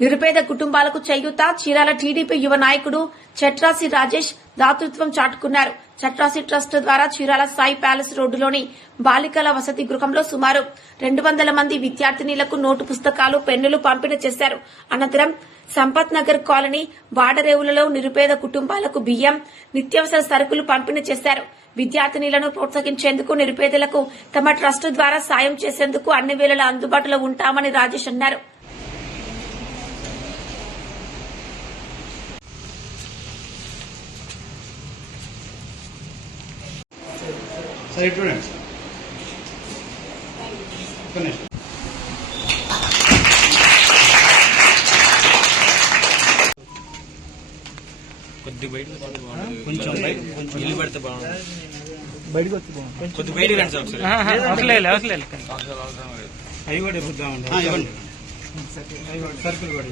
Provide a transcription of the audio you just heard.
నిరుపేద కుటుంబాలకు చేయూత చీరాల టీడీపీ యువ నాయకుడు చట్రాసి రాజేష్ దాతృత్వం చాటుకున్నారు. చట్రాసి ట్రస్ట్ ద్వారా చీరాల సాయి ప్యాలెస్ రోడ్డులోని బాలికల వసతి గృహంలో సుమారు 200 మంది విద్యార్థినీలకు నోటు పుస్తకాలు, పెన్నులు పంపిణీ చేశారు. అనంతరం సంపత్ నగర్ కాలనీ వాడరేవులలో నిరుపేద కుటుంబాలకు బియ్యం, నిత్యావసర సరుకులు పంపిణీ చేశారు. విద్యార్థినీలను ప్రోత్సహించేందుకు, నిరుపేదలకు తమ ట్రస్ట్ ద్వారా సాయం చేసేందుకు అన్ని వేళలా అందుబాటులో ఉంటామని రాజేష్ అన్నారు. కొద్ది బయట కొంచెం నీళ్ళు పెడితే బాగుంటుంది. బయటకు వచ్చి బాగుంటుంది. కొద్ది బయటకు రండి సార్. అవసరం అవి కూడా ఇవ్వండి. సర్కిల్ కూడా